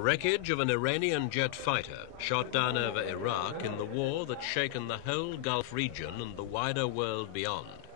The wreckage of an Iranian jet fighter shot down over Iraq in the war that's shaken the whole Gulf region and the wider world beyond.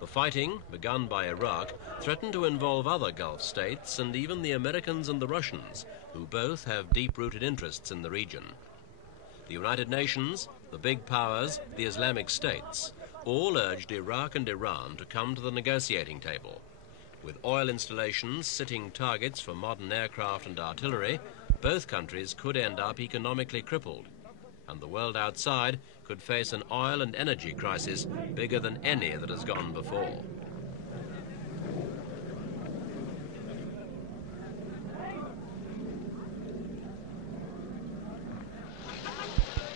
The fighting, begun by Iraq, threatened to involve other Gulf states and even the Americans and the Russians, who both have deep-rooted interests in the region. The United Nations, the big powers, the Islamic states, all urged Iraq and Iran to come to the negotiating table. With oil installations sitting targets for modern aircraft and artillery, both countries could end up economically crippled, and the world outside could face an oil and energy crisis bigger than any that has gone before.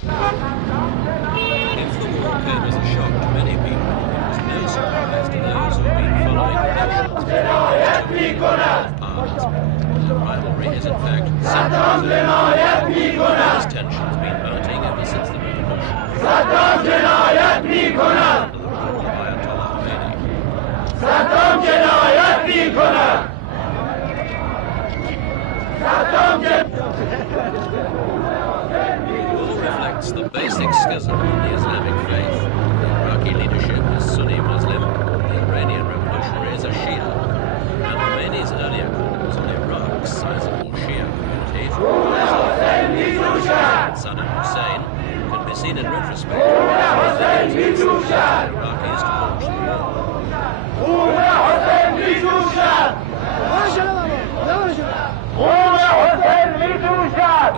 If the war came as a shock to many people, it was no surprise to those who have been following the actions of the past. The rivalry is in fact central. This tension's been mounting ever since the revolution. Under the rule of Ayatollah Khomeini. Reflects the basic schism in the Islamic faith. The Iraqi leadership is Sunni Muslim, the Iranian revolutionaries are Shia, and Khomeini's earlier calls on Iraq's sizable Shia community Saddam Hussein can be seen in retrospect as the Iraqis to launch the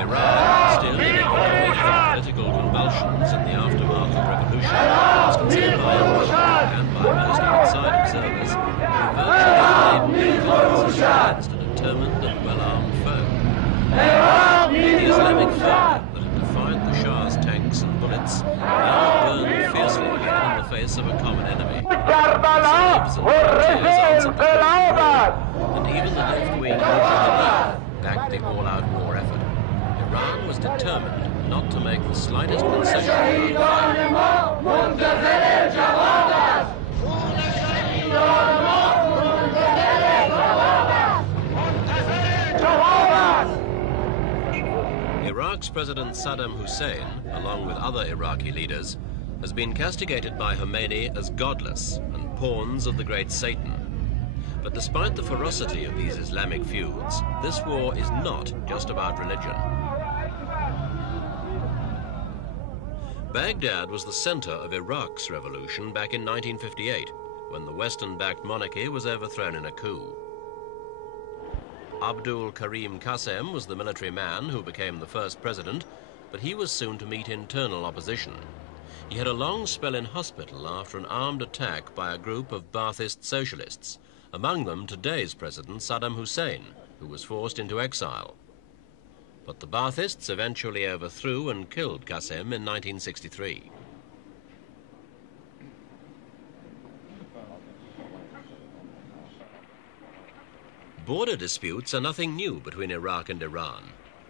Iran, still in economic and political convulsions in the aftermath of the revolution, was considered by everyone and by most outside observers to be virtually against a determined and well-armed foe. The Islamic fervor that had defied the Shah's tanks and bullets now burned fiercely again in the face of a common enemy. Slaves and frontiers answered the call, and even the left-wing Mujahideen backed the all-out war effort. Iran was determined not to make the slightest concession. Iraq's President Saddam Hussein, along with other Iraqi leaders, has been castigated by Khomeini as godless and pawns of the great Satan. But despite the ferocity of these Islamic feuds, this war is not just about religion. Baghdad was the center of Iraq's revolution back in 1958, when the Western-backed monarchy was overthrown in a coup. Abdul Karim Qasem was the military man who became the first president, but he was soon to meet internal opposition. He had a long spell in hospital after an armed attack by a group of Ba'athist socialists, among them today's president Saddam Hussein, who was forced into exile. But the Ba'athists eventually overthrew and killed Qasem in 1963. Border disputes are nothing new between Iraq and Iran.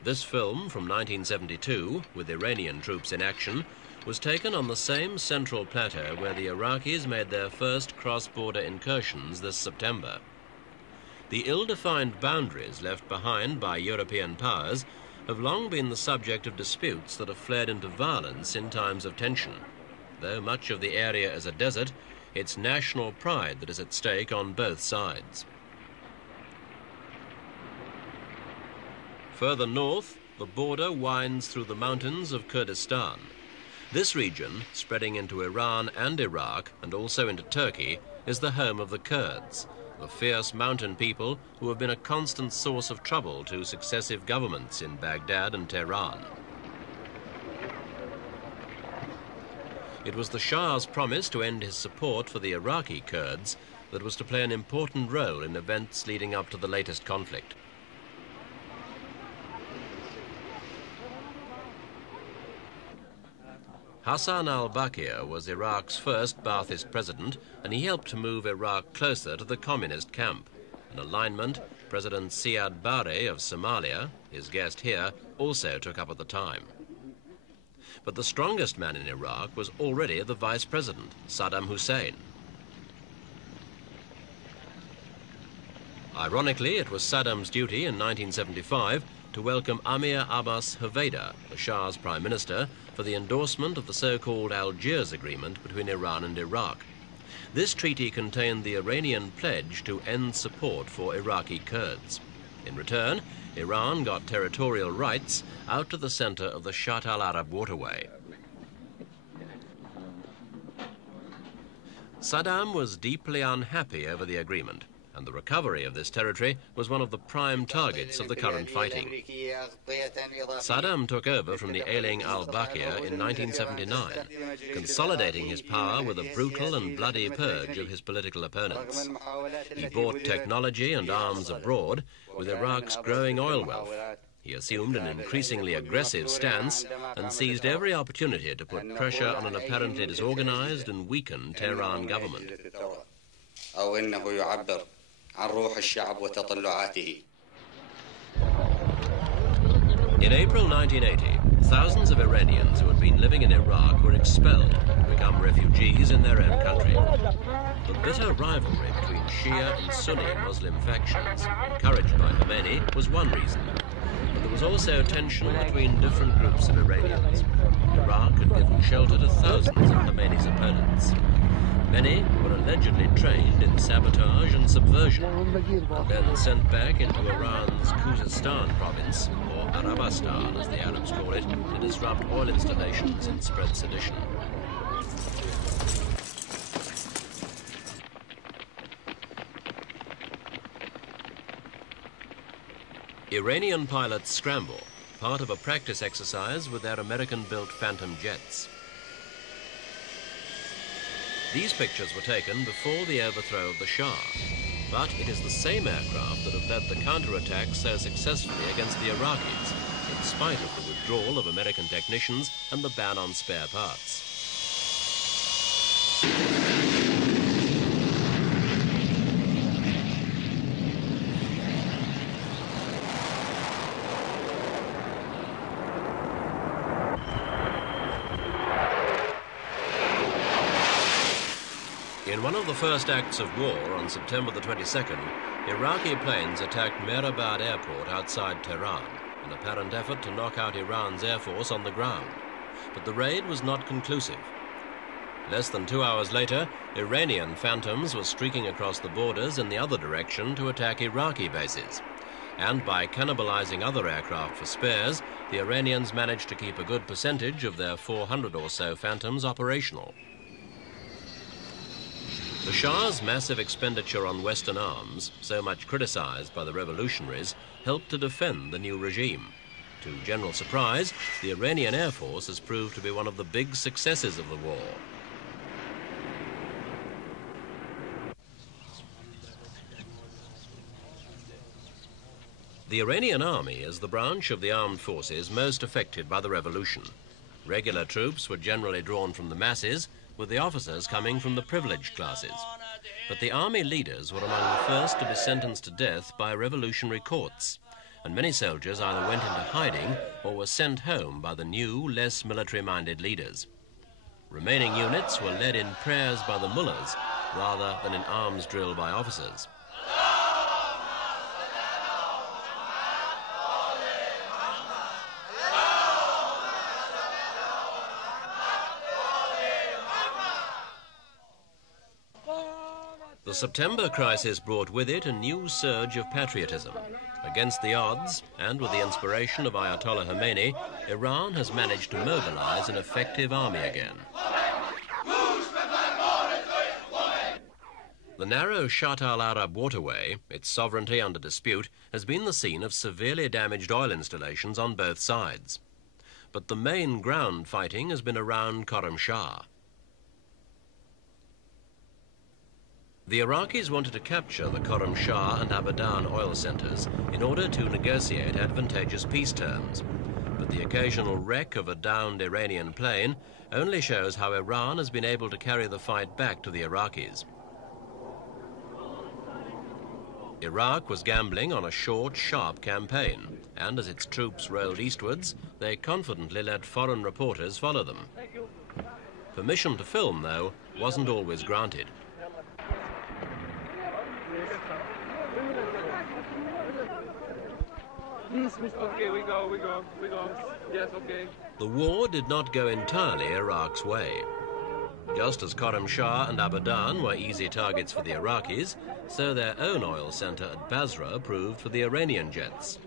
This film from 1972, with Iranian troops in action, was taken on the same central plateau where the Iraqis made their first cross-border incursions this September. The ill-defined boundaries left behind by European powers have long been the subject of disputes that have flared into violence in times of tension. Though much of the area is a desert, it's national pride that is at stake on both sides. Further north, the border winds through the mountains of Kurdistan. This region, spreading into Iran and Iraq, and also into Turkey, is the home of the Kurds, the fierce mountain people who have been a constant source of trouble to successive governments in Baghdad and Tehran. It was the Shah's promise to end his support for the Iraqi Kurds that was to play an important role in events leading up to the latest conflict. Hassan al-Bakir was Iraq's first Ba'athist president, and he helped to move Iraq closer to the communist camp, an alignment President Siad Barre of Somalia, his guest here, also took up at the time. But the strongest man in Iraq was already the vice president, Saddam Hussein. Ironically, it was Saddam's duty in 1975 to welcome Amir Abbas Hoveyda, the Shah's Prime Minister, for the endorsement of the so-called Algiers Agreement between Iran and Iraq. This treaty contained the Iranian pledge to end support for Iraqi Kurds. In return, Iran got territorial rights out to the center of the Shatt al-Arab waterway. Saddam was deeply unhappy over the agreement, and the recovery of this territory was one of the prime targets of the current fighting. Saddam took over from the ailing al-Baqir in 1979, consolidating his power with a brutal and bloody purge of his political opponents. He bought technology and arms abroad with Iraq's growing oil wealth. He assumed an increasingly aggressive stance and seized every opportunity to put pressure on an apparently disorganized and weakened Tehran government. In April 1980, thousands of Iranians who had been living in Iraq were expelled to become refugees in their own country. The bitter rivalry between Shia and Sunni Muslim factions, encouraged by Khomeini, was one reason. But there was also tension between different groups of Iranians. Iraq had given shelter to thousands of Khomeini's opponents. Many were allegedly trained in sabotage and subversion, and then sent back into Iran's Khuzestan province, or Arabistan as the Arabs call it, to disrupt oil installations and spread sedition. Iranian pilots scramble, part of a practice exercise with their American-built Phantom jets. These pictures were taken before the overthrow of the Shah, but it is the same aircraft that have led the counterattack so successfully against the Iraqis, in spite of the withdrawal of American technicians and the ban on spare parts. In one of the first acts of war on September the 22nd, Iraqi planes attacked Mehrabad airport outside Tehran, an apparent effort to knock out Iran's air force on the ground. But the raid was not conclusive. Less than 2 hours later, Iranian Phantoms were streaking across the borders in the other direction to attack Iraqi bases. And by cannibalizing other aircraft for spares, the Iranians managed to keep a good percentage of their 400 or so Phantoms operational. The Shah's massive expenditure on Western arms, so much criticized by the revolutionaries, helped to defend the new regime. To general surprise, the Iranian Air Force has proved to be one of the big successes of the war. The Iranian army is the branch of the armed forces most affected by the revolution. Regular troops were generally drawn from the masses, with the officers coming from the privileged classes. But the army leaders were among the first to be sentenced to death by revolutionary courts, and many soldiers either went into hiding or were sent home by the new, less military-minded leaders. Remaining units were led in prayers by the mullahs rather than in arms drill by officers. The September crisis brought with it a new surge of patriotism. Against the odds, and with the inspiration of Ayatollah Khomeini, Iran has managed to mobilize an effective army again. The narrow Shatt al-Arab waterway, its sovereignty under dispute, has been the scene of severely damaged oil installations on both sides. But the main ground fighting has been around Khorram Shah. The Iraqis wanted to capture the Khorram Shah and Abadan oil centers in order to negotiate advantageous peace terms. But the occasional wreck of a downed Iranian plane only shows how Iran has been able to carry the fight back to the Iraqis. Iraq was gambling on a short, sharp campaign, and as its troops rolled eastwards, they confidently let foreign reporters follow them. Permission to film, though, wasn't always granted. Okay, we go. Yes, okay. The war did not go entirely Iraq's way. Just as Khorram Shah and Abadan were easy targets for the Iraqis, so their own oil center at Basra proved for the Iranian jets.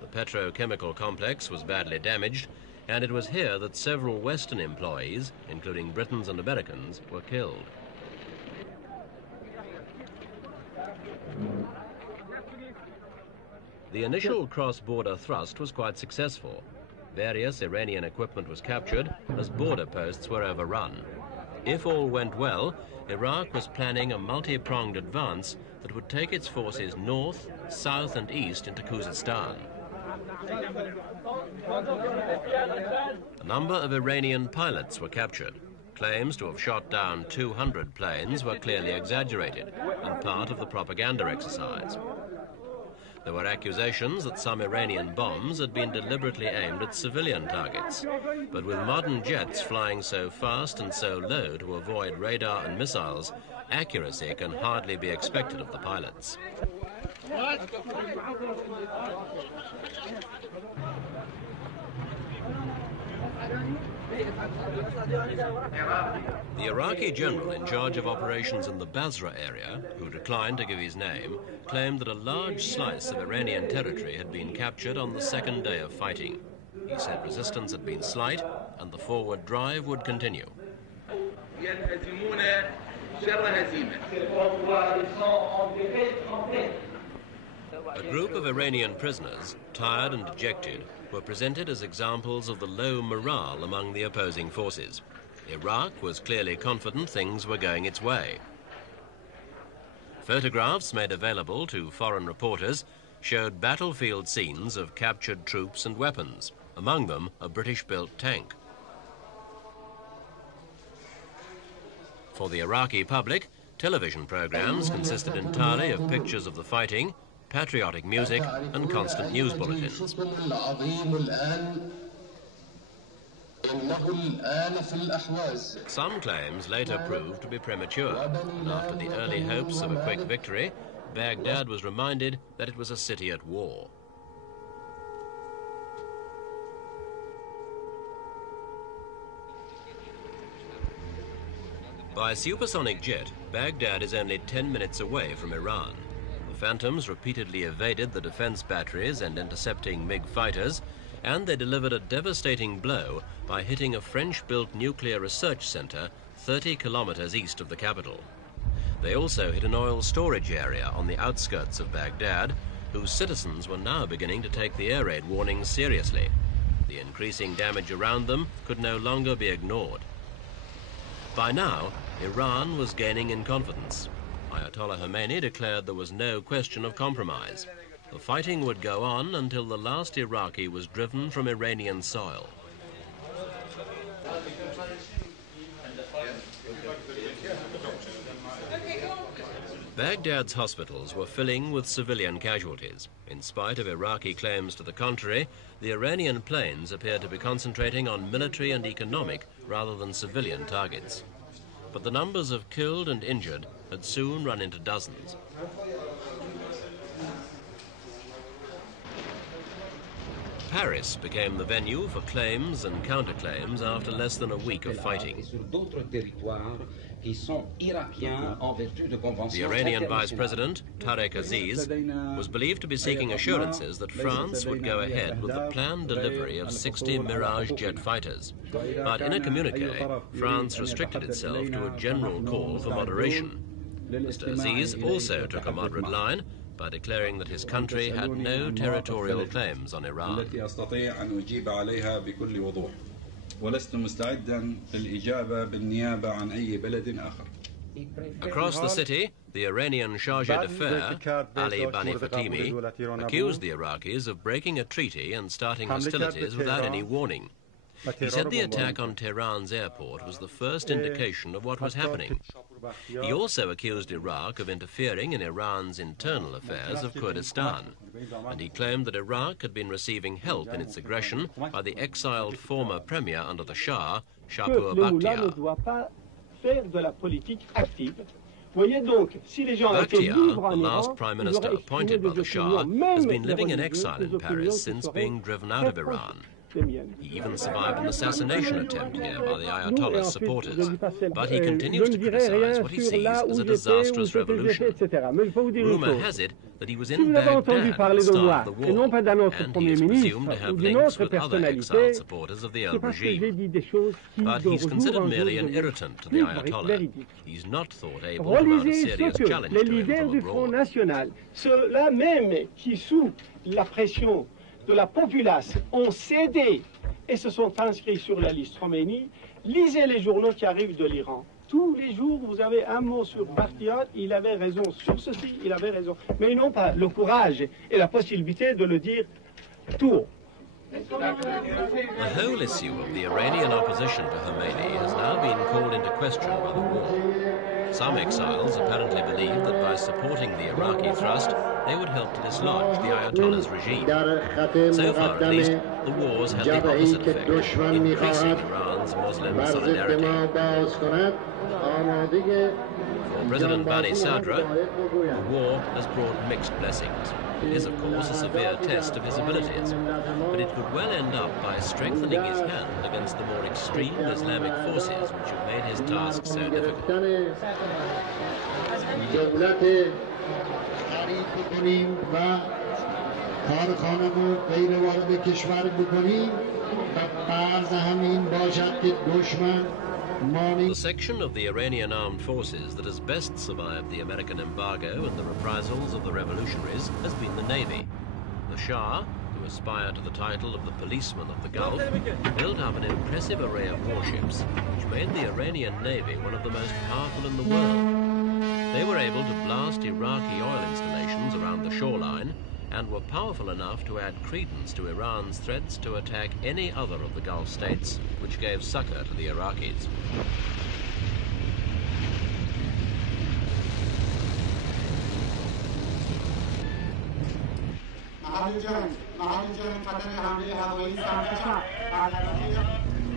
The petrochemical complex was badly damaged, and it was here that several Western employees, including Britons and Americans, were killed. The initial cross-border thrust was quite successful. Various Iranian equipment was captured as border posts were overrun. If all went well, Iraq was planning a multi-pronged advance that would take its forces north, south and east into Khuzestan. A number of Iranian pilots were captured. Claims to have shot down 200 planes were clearly exaggerated and part of the propaganda exercise. There were accusations that some Iranian bombs had been deliberately aimed at civilian targets. But with modern jets flying so fast and so low to avoid radar and missiles, accuracy can hardly be expected of the pilots. The Iraqi general in charge of operations in the Basra area, who declined to give his name, claimed that a large slice of Iranian territory had been captured on the second day of fighting. He said resistance had been slight and the forward drive would continue. A group of Iranian prisoners, tired and dejected, were presented as examples of the low morale among the opposing forces. Iraq was clearly confident things were going its way. Photographs made available to foreign reporters showed battlefield scenes of captured troops and weapons, among them a British-built tank. For the Iraqi public, television programs consisted entirely of pictures of the fighting, patriotic music and constant news bulletins. Some claims later proved to be premature, and after the early hopes of a quick victory, Baghdad was reminded that it was a city at war. By supersonic jet, Baghdad is only 10 minutes away from Iran. The Phantoms repeatedly evaded the defense batteries and intercepting MiG fighters, and they delivered a devastating blow by hitting a French-built nuclear research center 30 kilometers east of the capital. They also hit an oil storage area on the outskirts of Baghdad, whose citizens were now beginning to take the air raid warnings seriously. The increasing damage around them could no longer be ignored. By now, Iran was gaining in confidence. Ayatollah Khomeini declared there was no question of compromise. The fighting would go on until the last Iraqi was driven from Iranian soil. Baghdad's hospitals were filling with civilian casualties. In spite of Iraqi claims to the contrary, the Iranian planes appeared to be concentrating on military and economic rather than civilian targets. But the numbers of killed and injured had soon run into dozens. Paris became the venue for claims and counterclaims after less than a week of fighting. The Iranian Vice President, Tariq Aziz, was believed to be seeking assurances that France would go ahead with the planned delivery of 60 Mirage jet fighters. But in a communique, France restricted itself to a general call for moderation. Mr. Aziz also took a moderate line by declaring that his country had no territorial claims on Iran. Across the city, the Iranian charge d'affaires, Ali Bani Fatimi, accused the Iraqis of breaking a treaty and starting hostilities without any warning. He said the attack on Tehran's airport was the first indication of what was happening. He also accused Iraq of interfering in Iran's internal affairs of Kurdistan, and he claimed that Iraq had been receiving help in its aggression by the exiled former premier under the Shah, Shapur Bakhtiar. Bakhtiar, the last prime minister appointed by the Shah, has been living in exile in Paris since being driven out of Iran. He even survived an assassination attempt here by the Ayatollah's supporters, but he continues to criticize what he sees as a disastrous revolution. Rumor has it that he was in Baghdad at the start of the war, and he is presumed to have links with other exiled supporters of the old regime. But he's considered merely an irritant to the Ayatollah. He's not thought able to mount a serious challenge to him from abroad. Ceux-là même qui, sous la pression de la populace, ont cédé et se sont inscrits sur la liste Khomeini, lisez les journaux qui arrivent de l'Iran. Tous les jours, vous avez un mot sur Bakhtiar, il avait raison, sur ceci, il avait raison. Mais ils n'ont pas le courage et la possibilité de le dire tout. The whole issue of the Iranian opposition to Khomeini has now been called into question by the war. Some exiles apparently believe that by supporting the Iraqi thrust, they would help to dislodge the Ayatollah's regime. So far, at least, the war's had the opposite effect, increasing Iran's Muslim solidarity. For President Bani Sadr, the war has brought mixed blessings. It is, of course, a severe test of his abilities, but it could well end up by strengthening his hand against the more extreme Islamic forces which have made his task so difficult. The section of the Iranian armed forces that has best survived the American embargo and the reprisals of the revolutionaries has been the Navy. The Shah, who aspired to the title of the policeman of the Gulf, built up an impressive array of warships, which made the Iranian Navy one of the most powerful in the world. They were able to blast Iraqi oil installations around the shoreline and were powerful enough to add credence to Iran's threats to attack any other of the Gulf states, which gave succor to the Iraqis.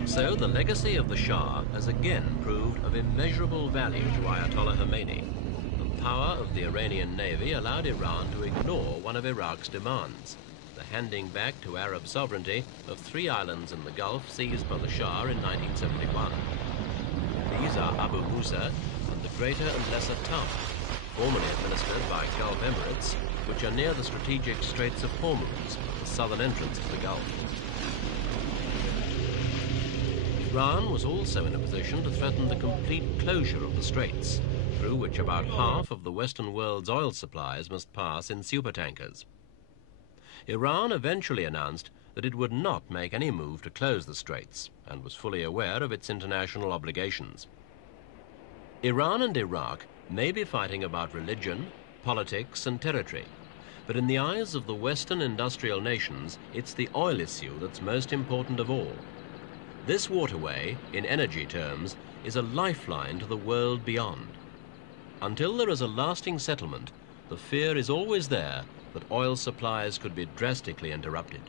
So the legacy of the Shah has again proved of immeasurable value to Ayatollah Khomeini. The power of the Iranian Navy allowed Iran to ignore one of Iraq's demands, the handing back to Arab sovereignty of 3 islands in the Gulf seized by the Shah in 1971. These are Abu Musa and the Greater and Lesser Town, formerly administered by Gulf Emirates, which are near the strategic Straits of Hormuz, the southern entrance to the Gulf. Iran was also in a position to threaten the complete closure of the straits, through which about half of the Western world's oil supplies must pass in supertankers. Iran eventually announced that it would not make any move to close the straits and was fully aware of its international obligations. Iran and Iraq may be fighting about religion, politics and territory, but in the eyes of the Western industrial nations, it's the oil issue that's most important of all. This waterway, in energy terms, is a lifeline to the world beyond. Until there is a lasting settlement, the fear is always there that oil supplies could be drastically interrupted.